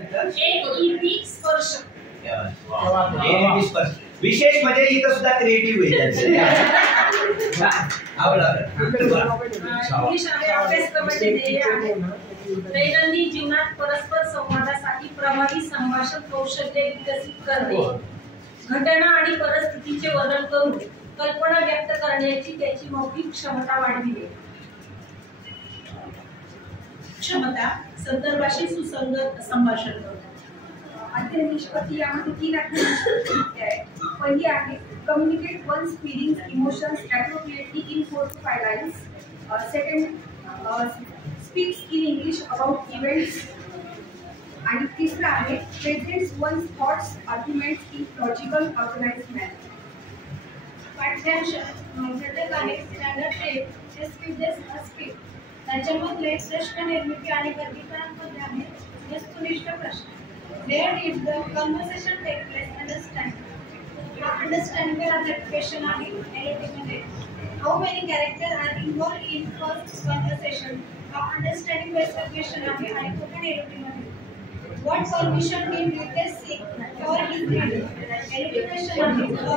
एक स्पर्श विशेष म्हणजे इथं सुद्धा क्रिएटिव्ह आहे. दैनंदिन जीवनात परस्पर संवादासाठी प्रभावी संभाषण कौशल्य विकसित करणे, घटना आणि परिस्थितीचे वर्णन करून कल्पना व्यक्त करण्याची त्याची मौखिक क्षमता वाढविते. क्षमता संदर्भाशी सुसंगत संभाषण करणे. अध्ययन निष्पत्ती यामध्ये 3 ऍक्टिव्हिटी आहेत. पहिली आहे communicate one's feelings emotions appropriately in 4 to 5 lines. Second speaks in English about events. आणि तिसरा आहे presents one's thoughts arguments in logical organised manner. पाठ्यांश घटक आहे स्टँडर्ड टेप, डेस्क्रिप्टिव्ह स्क्रिप्ट. त्याच्यामधले प्रश्न निर्मिती आणि वर्गीकरणमध्ये आहे वस्तुनिष्ठ प्रश्न. Where did the conversation take place? Understanding the question आहे LOT मध्ये. How many characters are involved in first conversation? Understanding the question आहे आणि तो पण LOT मध्ये. What permission did Ritesh seek for his reading? LOT question आहे तो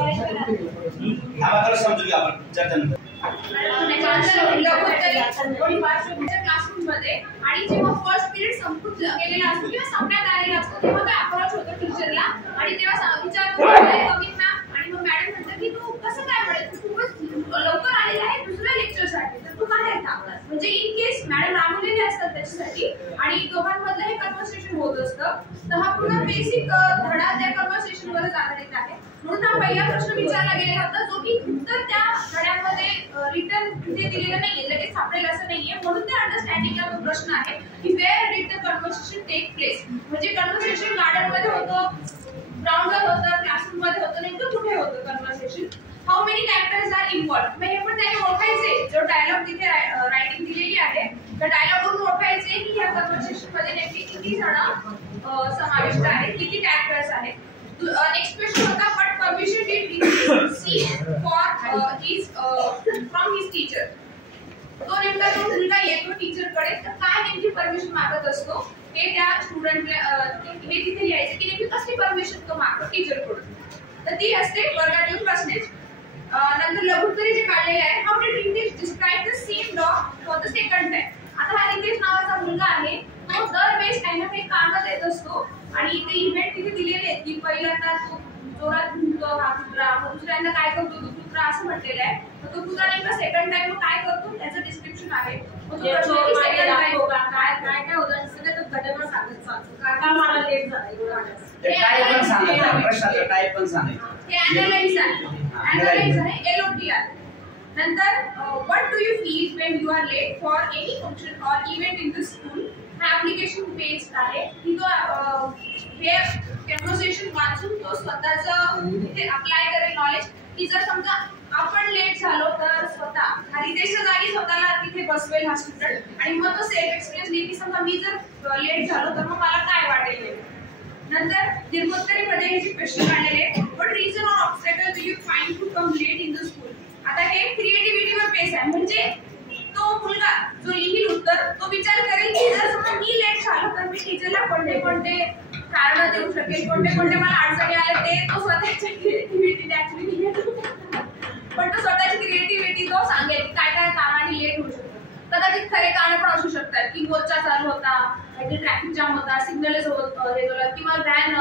आम्हाला समजूया आपण चर्चा क्लासरूम मध्ये आणि जेव्हा फर्स्ट पिरियड संपून गेलेला असतो किंवा संपण्यात आलेला असतो तेव्हा तो अप्रोच होतो टीचरला आणि तेव्हा विचारतो कमिंग मॅम. आणि मग मॅडम म्हणतात की तू कसं काय म्हणत, तू खूपच लवकर आलेला आहे दुसऱ्या लेक्चरसाठी, तर तू काय थांबलास. म्हणजे इन केस मॅडम राबवलेले असतात त्याच्यासाठी आणि दोघांमधलं हे कन्व्हर्सेशन होत असतं. तर हा पूर्ण बेसिक धडा त्या कन्व्हर्सेशनवरच आधारित आहे. म्हणून हा पहिला प्रश्न विचारला गेलेला होता जो की उत्तर त्या धड्यामध्ये रिटर्न जे दिलेलं नाहीये, लगेच सापडेल असं नाहीये. म्हणून त्या अंडरस्टँडिंगला तो प्रश्न आहे की where did the conversation take place. म्हणजे कन्व्हर्सेशन गार्डन मध्ये होतं, ग्राउंडवर होतं, क्लासरूम मध्ये होतं, नेमकं कुठे होतं conversation. How many characters are involved. मग हे पण त्याने ओळखायचे. जो डायलॉग तिथे रायटिंग दिलेली आहे त्या डायलॉग वरून ओळखायचे की या कन्व्हर्सेशन मध्ये नेमकी किती जण समाविष्ट आहेत, किती कॅरेक्टर्स आहेत. नेक्स्ट क्वेश्चन होता what permission did Ritesh seek for his from his teacher. तो नेमका तो मुलगा येतो टीचर कडे तर काय नेमकी परमिशन मागत असतो हे त्या स्टुडंटला हे तिथे लिहायचं की नेमकी कसली परमिशन तो मागतो टीचर कडून. तर ती असते वर्गात येऊन बसण्याची. नंतर लघुत्तरे जे काढलेले आहे how did Ritesh describe the same dog for the second time. आता हा Ritesh नावाचा मुलगा आहे तो दरवेळेस काही ना काही कामं देत असतो आणि इथे इव्हेंट तिथे दिलेले आहेत की पहिल्यांदा तो जोरात घुमतो हा कुत्रा, दुसऱ्यांदा काय करतो तो कुत्रा असं म्हटलेलं आहे. तो कुत्रा नेमका सेकंड टाइम काय करतो त्याचं डिस्क्रिप्शन आहे. काय काय होतं सगळं तो घटना सांगत का मला लेट झाला टाईप पण सांगायचं, प्रश्नाचं टाईप पण सांगायचं. हे अॅनालाइज आहे LOT आहे. नंतर what do you feel when you are late for any function और इव्हेंट इन द स्कूल. हा ऍप्लिकेशन बेस्ड आहे की तो हे कन्व्हर्सेशन वाचून तो स्वतःचं इथे अप्लाय करेल नॉलेज की जर समजा आपण लेट झालो तर स्वतः रितेशच्या जागी स्वतःला तिथे बसवेल हा स्टुडंट आणि मग तो सेल्फ एक्सपिरियन्स देईल की समजा मी जर लेट झालो तर मग मला काय वाटेल. नंतर दीर्घोत्तरीमध्ये हे जे प्रश्न काढलेले व्हाट रिझन और obstacle do you find to come late in the school. आता हे क्रिएटिव्हिटीवर बेस आहे. म्हणजे तो मुलगा जो लिहिल उत्तर तो विचार करेल की जर समजा मी लेट झालो तर मी टीचरला कोणते कोणते कारण देऊ शकेल, कोणते कोणते मला अडचणी आल्या ते तो स्वतःच्या क्रिएटिव्हिटीने ऍक्च्युअली लिहितो. पण तो स्वतःची क्रिएटिव्हिटी तो सांगेल काय काय कारणाने लेट होऊ शकतो. कदाचित खरे कारण पण असू शकतात की मोर्चा चालू होता, ट्रॅफिक जाम होता, सिग्नल हे किंवा व्हॅन